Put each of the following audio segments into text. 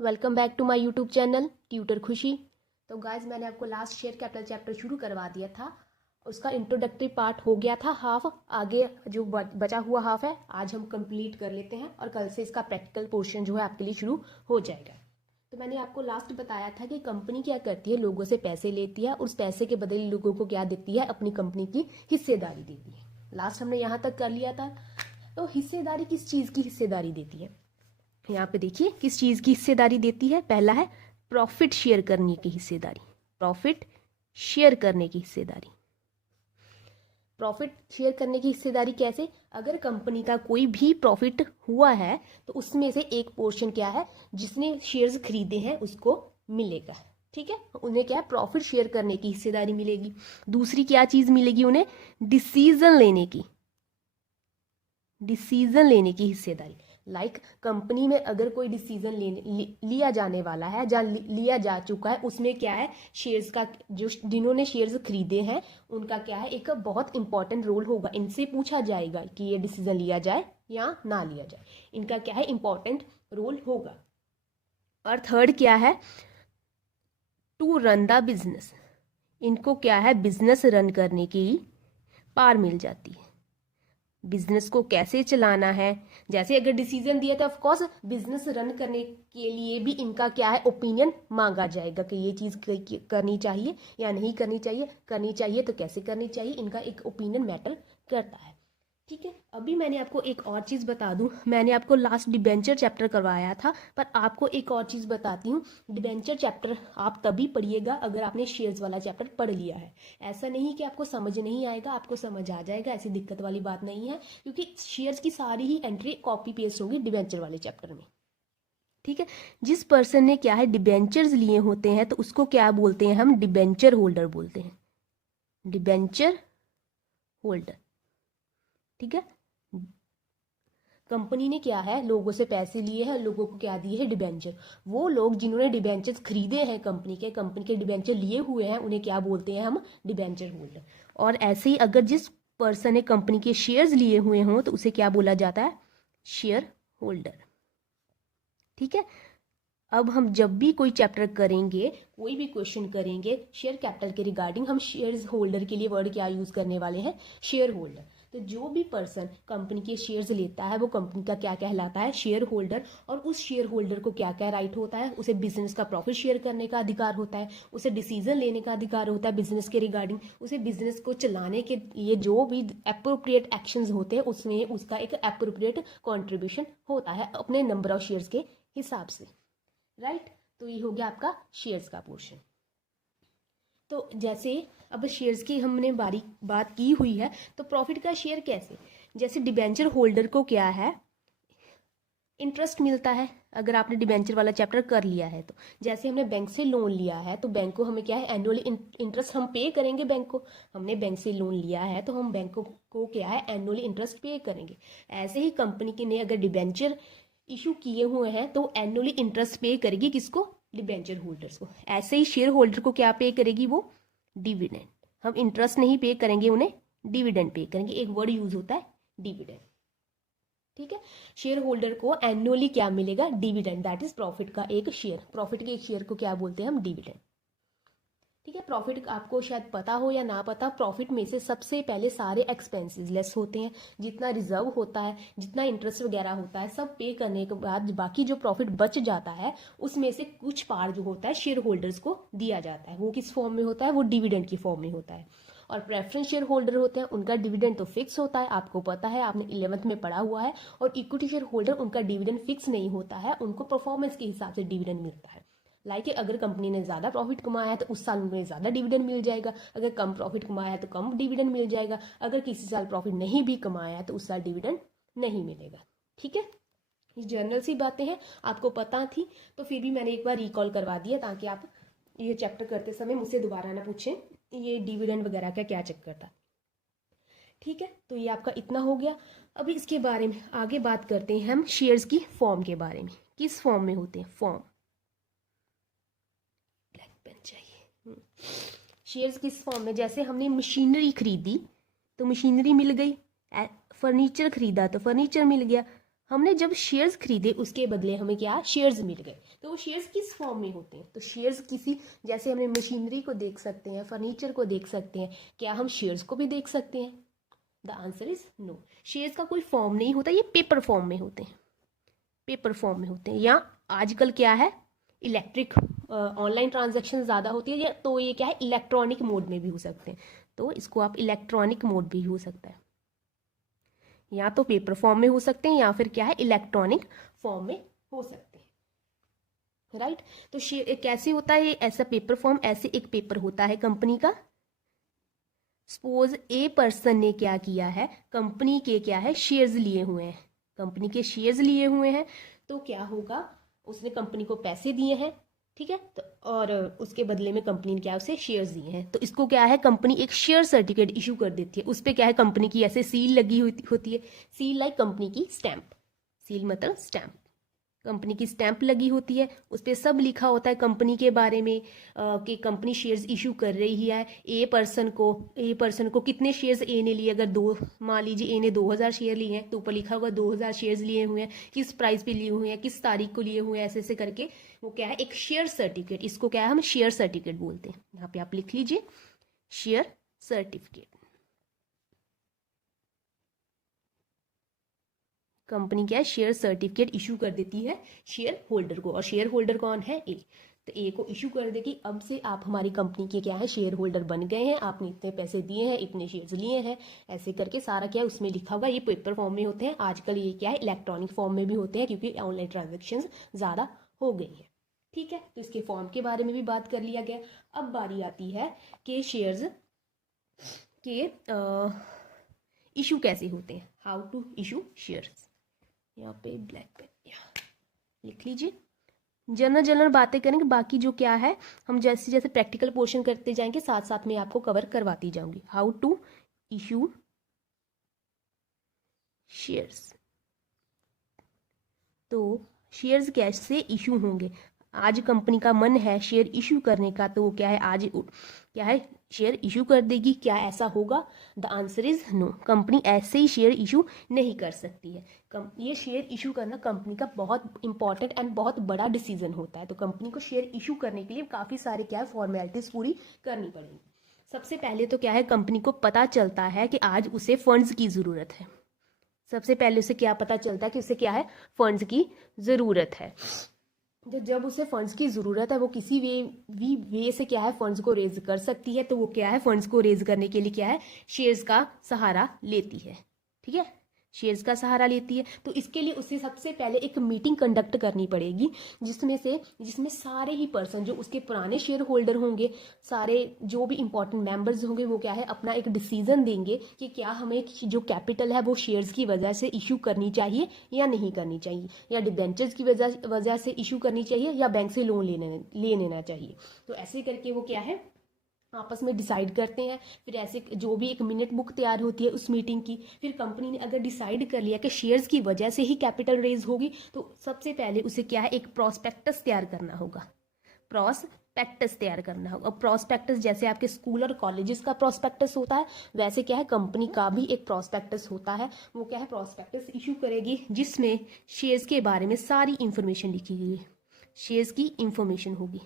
Welcome back to my YouTube channel tutor Khushi. तो guys मैंने आपको लास्ट शेयर कैपिटल चैप्टर शुरू करवा दिया था। उसका इंट्रोडक्टरी पार्ट हो गया था हाफ, आगे जो बचा हुआ हाफ है आज हम कंप्लीट कर लेते हैं और कल से इसका प्रैक्टिकल पोर्शन जो है आपके लिए शुरू हो जाएगा। तो मैंने आपको लास्ट बताया था कि कंपनी क्या करती है, लोगों से पैसे लेती है और उस पैसे के बदले लोगों को क्या देती है, अपनी कंपनी की हिस्सेदारी देती है। लास्ट हमने यहाँ तक कर लिया था। तो हिस्सेदारी किस चीज़ की हिस्सेदारी देती है, यहाँ पे देखिए किस चीज़ की हिस्सेदारी देती है। पहला है प्रॉफिट शेयर करने की हिस्सेदारी, प्रॉफिट शेयर करने की हिस्सेदारी। प्रॉफिट शेयर करने की हिस्सेदारी कैसे, अगर कंपनी का कोई भी प्रॉफिट हुआ है तो उसमें से एक पोर्शन क्या है, जिसने शेयर्स खरीदे हैं उसको मिलेगा। ठीक है, उन्हें क्या है, प्रॉफिट शेयर करने की हिस्सेदारी मिलेगी। दूसरी क्या चीज़ मिलेगी उन्हें, डिसीजन लेने की, डिसीजन लेने की हिस्सेदारी। लाइक कंपनी में अगर कोई डिसीजन लिया जाने वाला है या लिया जा चुका है, उसमें क्या है, शेयर्स का जो जिन्होंने शेयर्स खरीदे हैं उनका क्या है, एक बहुत इंपॉर्टेंट रोल होगा। इनसे पूछा जाएगा कि ये डिसीजन लिया जाए या ना लिया जाए, इनका क्या है, इंपॉर्टेंट रोल होगा। और थर्ड क्या है, टू रन द बिजनेस, इनको क्या है, बिजनेस रन करने की पावर मिल जाती है। बिजनेस को कैसे चलाना है, जैसे अगर डिसीजन दिया तो ऑफकोर्स बिजनेस रन करने के लिए भी इनका क्या है, ओपिनियन मांगा जाएगा कि ये चीज़ करनी चाहिए या नहीं करनी चाहिए तो कैसे करनी चाहिए, इनका एक ओपिनियन मैटर करता है। ठीक है, अभी मैंने आपको एक और चीज़ बता दूं, मैंने आपको लास्ट डिबेंचर चैप्टर करवाया था, पर आपको एक और चीज़ बताती हूँ। डिबेंचर चैप्टर आप तभी पढ़िएगा अगर आपने शेयर्स वाला चैप्टर पढ़ लिया है। ऐसा नहीं कि आपको समझ नहीं आएगा, आपको समझ आ जाएगा, ऐसी दिक्कत वाली बात नहीं है, क्योंकि शेयर्स की सारी ही एंट्री कॉपी पेस्ट होगी डिबेंचर वाले चैप्टर में। ठीक है, जिस पर्सन ने क्या है, डिबेंचर्स लिए होते हैं तो उसको क्या बोलते हैं, हम डिबेंचर होल्डर बोलते हैं, डिबेंचर होल्डर। ठीक है, कंपनी ने क्या है, लोगों से पैसे लिए हैं, लोगों को क्या दिए है, डिबेंचर। वो लोग जिन्होंने डिबेंचर्स खरीदे हैं, कंपनी के डिबेंचर लिए हुए हैं, उन्हें क्या बोलते हैं, हम डिबेंचर होल्डर। और ऐसे ही अगर जिस पर्सन ने कंपनी के शेयर्स लिए हुए हों तो उसे क्या बोला जाता है, शेयर होल्डर। ठीक है, अब हम जब भी कोई चैप्टर करेंगे, कोई भी क्वेश्चन करेंगे शेयर कैपिटल के रिगार्डिंग, हम शेयर होल्डर के लिए वर्ड क्या यूज करने वाले हैं, शेयर होल्डर। तो जो भी पर्सन कंपनी के शेयर्स लेता है वो कंपनी का क्या कहलाता है, शेयर होल्डर। और उस शेयर होल्डर को क्या क्या राइट होता है, उसे बिजनेस का प्रॉफिट शेयर करने का अधिकार होता है, उसे डिसीजन लेने का अधिकार होता है बिजनेस के रिगार्डिंग, उसे बिजनेस को चलाने के लिए जो भी अप्रोप्रिएट एक्शंस होते हैं उसमें उसका एक अप्रोप्रिएट कॉन्ट्रीब्यूशन होता है अपने नंबर ऑफ शेयर्स के हिसाब से। राइट, तो ये हो गया आपका शेयर्स का पोर्शन। तो जैसे अब शेयर्स की हमने बात की हुई है, तो प्रॉफिट का शेयर कैसे, जैसे डिबेंचर होल्डर को क्या है, इंटरेस्ट मिलता है। अगर आपने डिबेंचर वाला चैप्टर कर लिया है तो जैसे हमने बैंक से लोन लिया है तो बैंक को हमें क्या है, एनुअली इंटरेस्ट हम पे करेंगे बैंक को। हमने बैंक से लोन लिया है तो हम बैंक को क्या है, एनुअली इंटरेस्ट पे करेंगे। ऐसे ही कंपनी के ने अगर डिबेंचर इशू किए हुए हैं तो एनुअली इंटरेस्ट पे करेगी, किसको, डिबेंचर होल्डर्स को। ऐसे ही शेयर होल्डर को क्या पे करेगी, वो डिविडेंड। हम इंटरेस्ट नहीं पे करेंगे, उन्हें डिविडेंड पे करेंगे। एक वर्ड यूज होता है डिविडेंड। ठीक है, शेयर होल्डर को एनुअली क्या मिलेगा, डिविडेंड, दैट इज प्रॉफिट का एक शेयर। प्रॉफिट के एक शेयर को क्या बोलते हैं हम, डिविडेंड। ठीक है, प्रॉफिट आपको शायद पता हो या ना पता, प्रॉफिट में से सबसे पहले सारे एक्सपेंसेस लेस होते हैं। जितना रिजर्व होता है, जितना इंटरेस्ट वगैरह होता है, सब पे करने के बाद बाकी जो प्रॉफिट बच जाता है उसमें से कुछ पार्ट जो होता है शेयर होल्डर्स को दिया जाता है। वो किस फॉर्म में होता है, वो डिविडेंड की फॉर्म में होता है। और प्रेफरेंस शेयर होल्डर होते हैं, उनका डिविडेंड तो फिक्स होता है, आपको पता है, आपने 11th में पढ़ा हुआ है। और इक्विटी शेयर होल्डर, उनका डिविडेंड फिक्स नहीं होता है, उनको परफॉर्मेंस के हिसाब से डिविडेंड मिलता है। लाइक अगर कंपनी ने ज़्यादा प्रॉफिट कमाया है तो उस साल उन्हें ज़्यादा डिविडेंड मिल जाएगा, अगर कम प्रॉफिट कमाया है तो कम डिविडेंड मिल जाएगा, अगर किसी साल प्रॉफिट नहीं भी कमाया है तो उस साल डिविडेंड नहीं मिलेगा। ठीक है, ये जनरल सी बातें हैं, आपको पता थी तो फिर भी मैंने एक बार रिकॉल करवा दिया ताकि आप ये चैप्टर करते समय मुझसे दोबारा ना पूछें ये डिविडेंड वगैरह का क्या चक्कर था। ठीक है, तो ये आपका इतना हो गया। अभी इसके बारे में आगे बात करते हैं हम शेयर्स की फॉर्म के बारे में, किस फॉर्म में होते हैं, फॉर्म, ब्लैक पेन चाहिए। शेयर्स किस फॉर्म में, जैसे हमने मशीनरी खरीदी तो मशीनरी मिल गई, फर्नीचर खरीदा तो फर्नीचर मिल गया, हमने जब शेयर्स खरीदे उसके बदले हमें क्या शेयर्स मिल गए। तो वो शेयर्स किस फॉर्म में होते हैं? तो शेयर्स किसी, जैसे हमने मशीनरी को देख सकते हैं, फर्नीचर को देख सकते हैं, क्या हम शेयर्स को भी देख सकते हैं? The answer is no. Shares का कोई फॉर्म नहीं होता, ये पेपर फॉर्म में होते हैं, पेपर फॉर्म में होते हैं। या आजकल क्या है, इलेक्ट्रिक ऑनलाइन ट्रांजैक्शन ज़्यादा होती है, या तो ये क्या है इलेक्ट्रॉनिक मोड में भी हो सकते हैं। तो इसको आप इलेक्ट्रॉनिक मोड भी हो सकता है, या तो पेपर फॉर्म में हो सकते हैं या फिर क्या है इलेक्ट्रॉनिक फॉर्म में हो सकते हैं, राइट। तो कैसे होता है ऐसा पेपर फॉर्म? ऐसे एक पेपर होता है कंपनी का। सपोज ए पर्सन ने क्या किया है, कंपनी के क्या है शेयर्स लिए हुए हैं, कंपनी के शेयर्स लिए हुए हैं। तो क्या होगा, उसने कंपनी को पैसे दिए हैं, ठीक है, तो और उसके बदले में कंपनी ने क्या उसे शेयर्स दिए हैं। तो इसको क्या है, कंपनी एक शेयर सर्टिफिकेट इशू कर देती है। उस पर क्या है, कंपनी की ऐसे सील लगी होती है, सील लाइक कंपनी की स्टैंप, सील मतलब स्टैंप, कंपनी की स्टैंप लगी होती है। उस पर सब लिखा होता है कंपनी के बारे में कि कंपनी शेयर्स इशू कर रही है ए पर्सन को कितने शेयर्स ए ने लिए। अगर मान लीजिए ए ने 2000 शेयर लिए हैं तो ऊपर लिखा होगा 2000 शेयर्स लिए हुए हैं, किस प्राइस पे लिए हुए हैं, किस तारीख को लिए हुए हैं, ऐसे ऐसे करके वो क्या है एक शेयर सर्टिफिकेट। इसको क्या है हम शेयर सर्टिफिकेट बोलते हैं। यहाँ पे आप लिख लीजिए शेयर सर्टिफिकेट। कंपनी क्या है शेयर सर्टिफिकेट इशू कर देती है शेयर होल्डर को, और शेयर होल्डर कौन है ए। तो ए को इशू कर देगी, अब से आप हमारी कंपनी के क्या है शेयर होल्डर बन गए हैं, आपने इतने पैसे दिए हैं, इतने शेयर्स लिए हैं, ऐसे करके सारा क्या है उसमें लिखा होगा। ये पेपर फॉर्म में होते हैं, आजकल ये क्या है इलेक्ट्रॉनिक फॉर्म में भी होते हैं क्योंकि ऑनलाइन ट्रांजेक्शन ज़्यादा हो गई है, ठीक है। तो इसके फॉर्म के बारे में भी बात कर लिया गया। अब बारी आती है कि शेयर्स के इशू कैसे होते हैं, हाउ टू इशू शेयर्स। यहाँ पे ब्लैक पेन लिख लीजिए। जनरल बातें करेंगे, बाकी जो क्या है हम जैसे जैसे प्रैक्टिकल पोर्शन करते जाएंगे साथ साथ में आपको कवर करवाती जाऊंगी। How to issue shares. तो शेयर्स कैसे इशू होंगे? आज कंपनी का मन है शेयर इशू करने का, तो वो क्या है आज क्या है शेयर इशू कर देगी। क्या ऐसा होगा? The answer is no. Company ऐसे ही शेयर इशू नहीं कर सकती है। ये शेयर इशू करना कंपनी का बहुत इंपॉर्टेंट एंड बहुत बड़ा डिसीजन होता है। तो कंपनी को शेयर इशू करने के लिए काफ़ी सारे क्या है फॉर्मेलिटीज पूरी करनी पड़ेगी। सबसे पहले तो क्या है कंपनी को पता चलता है कि आज उसे फंड्स की ज़रूरत है। सबसे पहले उसे क्या पता चलता है कि उसे क्या है फंड्स की ज़रूरत है। जब उसे फंड्स की ज़रूरत है वो किसी वे से क्या है फंड्स को रेज कर सकती है। तो वो क्या है फंड्स को रेज करने के लिए क्या है शेयर्स का सहारा लेती है, ठीक है, शेयर्स का सहारा लेती है। तो इसके लिए उसे सबसे पहले एक मीटिंग कंडक्ट करनी पड़ेगी जिसमें सारे ही पर्सन जो उसके पुराने शेयर होल्डर होंगे, सारे जो भी इंपॉर्टेंट मेंबर्स होंगे वो क्या है अपना एक डिसीजन देंगे कि क्या हमें जो कैपिटल है वो शेयर्स की वजह से इशू करनी चाहिए या नहीं करनी चाहिए, या डिबेंचर्स की वजह से इशू करनी चाहिए, या बैंक से लोन ले लेना चाहिए। तो ऐसे करके वो क्या है आपस में डिसाइड करते हैं। फिर ऐसे जो भी एक मिनट बुक तैयार होती है उस मीटिंग की। फिर कंपनी ने अगर डिसाइड कर लिया कि शेयर्स की वजह से ही कैपिटल रेज होगी तो सबसे पहले उसे क्या है एक प्रॉस्पेक्टस तैयार करना होगा। प्रॉस्पेक्टस तैयार करना होगा। प्रॉस्पेक्टस जैसे आपके स्कूल और कॉलेजेस का प्रॉस्पेक्टस होता है वैसे क्या है कंपनी का भी एक प्रॉस्पेक्टस होता है। वो क्या है प्रॉस्पेक्टस इशू करेगी जिसमें शेयर्स के बारे में सारी इंफॉर्मेशन लिखी गई है। शेयर्स की इंफॉर्मेशन होगी,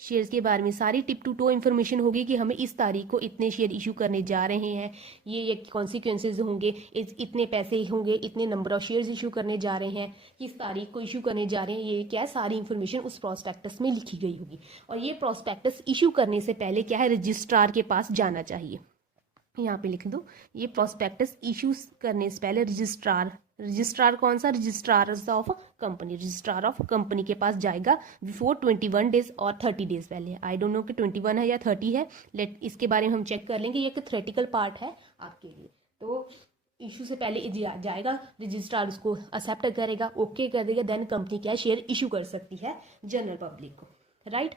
शेयर्स के बारे में सारी टिप टू टो इन्फॉर्मेशन होगी कि हमें इस तारीख को इतने शेयर इशू करने जा रहे हैं, ये कॉन्सिक्वेंसेज होंगे, इतने पैसे होंगे, इतने नंबर ऑफ शेयर्स इशू करने जा रहे हैं, किस तारीख को इशू करने जा रहे हैं, ये क्या है सारी इन्फॉर्मेशन उस प्रॉस्पेक्टस में लिखी गई होगी। और ये प्रॉस्पेक्टस इशू करने से पहले क्या है रजिस्ट्रार के पास जाना चाहिए। यहाँ पे लिख दो ये प्रॉस्पेक्टस इशू करने से पहले रजिस्ट्रार कौन सा, registrar of company, registrar of company के पास जाएगा बिफोर 21 डेज और 30 डेज पहले। आई डोंट नो कि 21 है या 30 है, इसके बारे में हम चेक कर लेंगे, ये एक थ्योरेटिकल पार्ट है आपके लिए। तो इशू से पहले जाएगा रजिस्ट्रार, उसको एक्सेप्ट करेगा, ओके कर देगा, देन कंपनी क्या शेयर इशू कर सकती है जनरल पब्लिक को, राइट।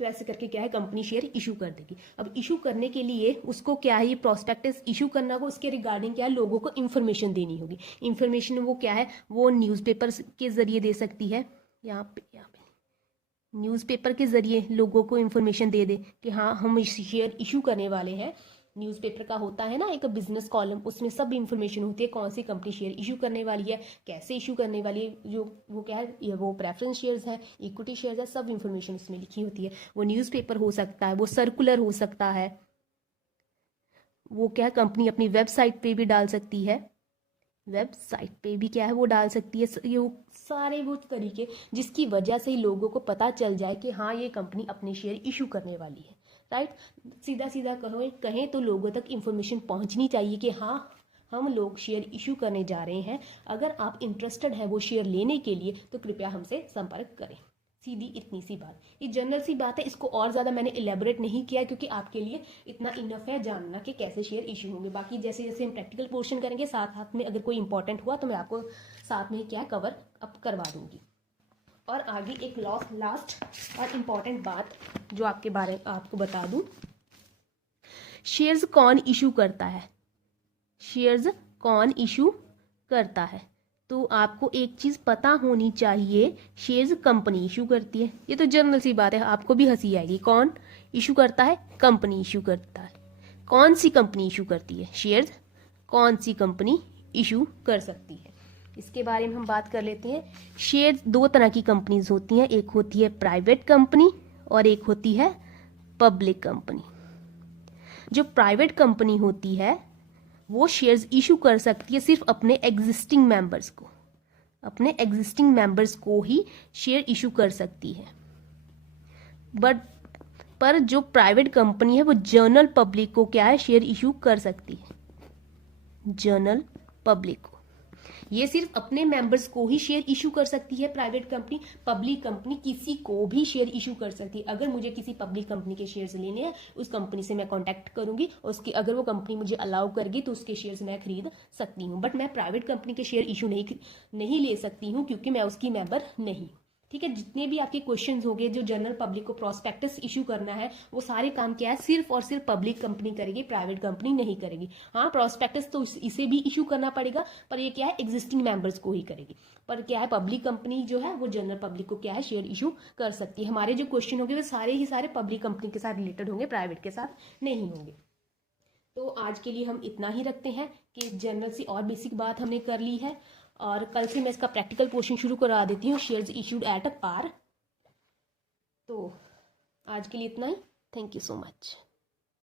तो ऐसे करके क्या है कंपनी शेयर इशू कर देगी। अब इशू करने के लिए उसको क्या है ये प्रॉस्पेक्टस इशू करना होगा, उसके रिगार्डिंग क्या है लोगों को इन्फॉर्मेशन देनी होगी। इन्फॉर्मेशन वो क्या है वो न्यूज़पेपर के जरिए दे सकती है। यहाँ पे न्यूज़पेपर के जरिए लोगों को इन्फॉर्मेशन दे कि हाँ हम शेयर इशू करने वाले हैं न्यूज़पेपर का होता है ना एक बिजनेस कॉलम, उसमें सब इंफॉर्मेशन होती है, कौन सी कंपनी शेयर इशू करने वाली है, कैसे इशू करने वाली है, जो वो क्या है, ये वो प्रेफरेंस शेयर्स हैं, इक्विटी शेयर्स है, सब इंफॉर्मेशन उसमें लिखी होती है। वो न्यूज़पेपर हो सकता है, वो सर्कुलर हो सकता है, वो क्या कंपनी अपनी वेबसाइट पे भी डाल सकती है, वेबसाइट पे भी क्या है वो डाल सकती है। ये वो सारे वो तरीके जिसकी वजह से ही लोगों को पता चल जाए कि हाँ ये कंपनी अपने शेयर इशू करने वाली है, राइट। सीधा सीधा कहें तो लोगों तक इंफॉर्मेशन पहुंचनी चाहिए कि हाँ हम लोग शेयर इशू करने जा रहे हैं। अगर आप इंटरेस्टेड हैं वो शेयर लेने के लिए तो कृपया हमसे संपर्क करें। सीधी इतनी सी बात, ये जनरल सी बात है, इसको और ज़्यादा मैंने इलेबोरेट नहीं किया क्योंकि आपके लिए इतना इनफ है जानना कि कैसे शेयर इशू होंगे। बाकी जैसे जैसे हम प्रैक्टिकल पोर्शन करेंगे साथ साथ में अगर कोई इंपॉर्टेंट हुआ तो मैं आपको साथ में क्या कवर अप करवा दूंगी। और आगे एक लास्ट और इम्पॉर्टेंट बात जो आपके बारे आपको बता दूं, शेयर्स कौन इशू करता है, शेयर्स कौन इशू करता है। तो आपको एक चीज़ पता होनी चाहिए, शेयर्स कंपनी इशू करती है। ये तो जनरल सी बात है, आपको भी हंसी आएगी। कौन इशू करता है, कंपनी इशू करता है। कौन सी कंपनी इशू करती है शेयर्स, कौन सी कंपनी इशू कर सकती है, इसके बारे में हम बात कर लेते हैं। शेयर्स दो तरह की कंपनीज होती हैं, एक होती है प्राइवेट कंपनी और एक होती है पब्लिक कंपनी। जो प्राइवेट कंपनी होती है वो शेयर्स इशू कर सकती है सिर्फ अपने एग्जिस्टिंग मेंबर्स को, अपने एग्जिस्टिंग मेंबर्स को ही शेयर इशू कर सकती है। बट पर जो प्राइवेट कंपनी है वो जनरल पब्लिक को क्या है, शेयर इशू कर सकती है, जनरल पब्लिक को। ये सिर्फ अपने मेंबर्स को ही शेयर इशू कर सकती है प्राइवेट कंपनी। पब्लिक कंपनी किसी को भी शेयर इशू कर सकती है। अगर मुझे किसी पब्लिक कंपनी के शेयर्स लेने हैं उस कंपनी से मैं कांटेक्ट करूंगी और उसकी अगर वो कंपनी मुझे अलाउ करेगी तो उसके शेयर्स मैं खरीद सकती हूँ। बट मैं प्राइवेट कंपनी के शेयर इशू नहीं ले सकती हूँ क्योंकि मैं उसकी मेंबर नहीं। ठीक है, जितने भी आपके क्वेश्चंस होंगे जो जनरल पब्लिक को प्रोस्पेक्टस इशू करना है वो सारे काम क्या है सिर्फ और सिर्फ पब्लिक कंपनी करेगी, प्राइवेट कंपनी नहीं करेगी। हाँ प्रोस्पेक्टस तो इसे भी इशू करना पड़ेगा पर ये क्या है एग्जिस्टिंग मेंबर्स को ही करेगी। पर क्या है पब्लिक कंपनी जो है वो जनरल पब्लिक को क्या है शेयर इशू कर सकती है। हमारे जो क्वेश्चन होंगे वो सारे ही सारे पब्लिक कंपनी के साथ रिलेटेड होंगे, प्राइवेट के साथ नहीं होंगे। तो आज के लिए हम इतना ही रखते हैं कि जनरल सी और बेसिक बात हमने कर ली है और कल से मैं इसका प्रैक्टिकल पोर्शन शुरू करा देती हूँ, शेयर्स इशूड एट अ पार। तो आज के लिए इतना ही, थैंक यू सो मच।